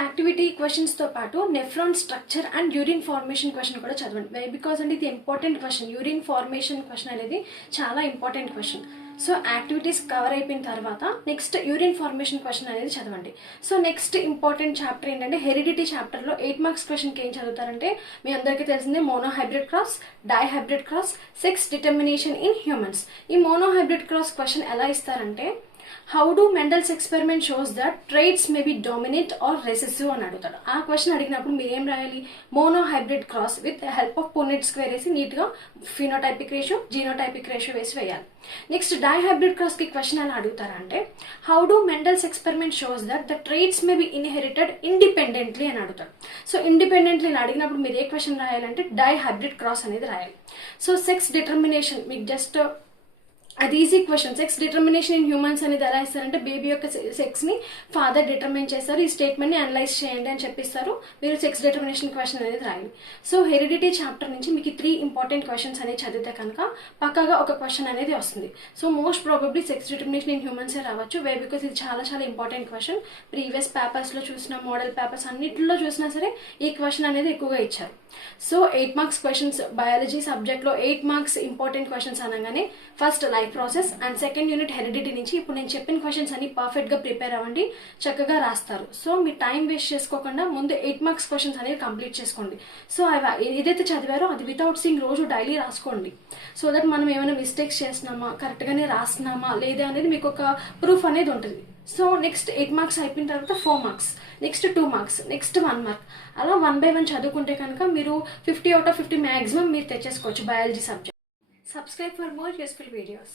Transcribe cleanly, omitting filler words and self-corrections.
Activity క్వశ్చన్స్తో పాటు nephron structure and urine formation question కూడా చదవండి. బికాజ్ అంటే ఇది important question. Urine formation question అనేది చాలా important question. So activities cover అయిపోయిన తర్వాత నెక్స్ట్ యూరిన్ ఫార్మేషన్ క్వశ్చన్ అనేది చదవండి. సో నెక్స్ట్ ఇంపార్టెంట్ చాప్టర్ ఏంటంటే హెరిడిటీ చాప్టర్లో 8 మార్క్స్ క్వశ్చన్కి ఏం చదువుతారంటే మీ అందరికీ తెలిసిందే monohybrid cross, dihybrid cross, sex determination in humans. ఈ మోనోహైబ్రిడ్ క్రాస్ క్వశ్చన్ ఎలా ఇస్తారంటే how do Mendel's experiment shows that ట్రైట్స్ may be dominant or recessive అని అడుగుతాడు. ఆ క్వశ్చన్ అడిగినప్పుడు మీరు ఏం రాయాలి? Monohybrid cross with help of Punnett square వేసి నీట్గా ఫినోటైపిక్ రేషియో, జీనోటైపిక్ రేషియో వేసి వేయాలి. నెక్స్ట్ డైహైబ్రిడ్ క్రాస్కి క్వశ్చన్ ఎలా అడుగుతారంటే how do Mendel's experiment shows that the traits may be inherited independently అని అడుగుతాడు. సో ఇండిపెండెంట్లీ అడిగినప్పుడు మీరు ఏ క్వశ్చన్ రాయాలంటే డైహైబ్రిడ్ క్రాస్ అనేది రాయాలి. సో సెక్స్ డిటర్మినేషన్ మీకు జస్ట్ అది easy question. Sex determination in humans అనేది ఎలా ఇస్తారంటే బేబీ యొక్క సెక్స్ని ఫాదర్ డిటర్మిన్ చేస్తారు, ఈ స్టేట్మెంట్ని అనలైజ్ చేయండి అని చెప్పిస్తారు. మీరు సెక్స్ డిటర్మినేషన్ క్వశ్చన్ అనేది రాయండి. సో హెరిడిటీ చాప్టర్ నుంచి మీకు 3 ఇంపార్టెంట్ క్వశ్చన్స్ అనేది చదివితే కనుక పక్కాగా ఒక క్వశ్చన్ అనేది వస్తుంది. So most probably sex determination in హ్యూమన్సే రావచ్చు. బికాస్ ఇది చాలా చాలా ఇంపార్టెంట్ క్వశ్చన్. ప్రీవియస్ పేపర్స్లో చూసిన మోడల్ పేపర్స్ అన్నింటిలో చూసినా సరే ఈ క్వశ్చన్ అనేది ఎక్కువగా ఇచ్చారు. సో 8 మార్క్స్ క్వశ్చన్స్ బయాలజీ సబ్జెక్ట్లో 8 మార్క్స్ ఇంపార్టెంట్ క్వశ్చన్స్ అనగానే first life process and second unit heredity నుంచి ఇప్పుడు నేను చెప్పిన క్వశ్చన్స్ అన్ని పర్ఫెక్ట్గా ప్రిపేర్ అవ్వండి, చక్కగా రాస్తారు. సో మీ టైం వేస్ట్ చేసుకోకుండా ముందు 8 మార్క్స్ క్వశ్చన్స్ అనేవి కంప్లీట్ చేసుకోండి. సో ఏదైతే చదివారో అది వితౌట్ సీయింగ్ రోజు డైలీ రాసుకోండి. సో దట్ మనం ఏమైనా మిస్టేక్స్ చేస్తున్నామా, కరెక్ట్గానే రాస్తున్నామా లేదా అనేది మీకు ఒక ప్రూఫ్ అనేది ఉంటుంది. సో నెక్స్ట్ 8 మార్క్స్ అయిపోయిన తర్వాత 4 marks, next 2 marks, next 1 mark, అలా 1 by 1 చదువుకుంటే కనుక మీరు 50 out of 50 మ్యాక్సిమం మీరు తెచ్చేసుకోవచ్చు biology subject. Subscribe for more useful videos.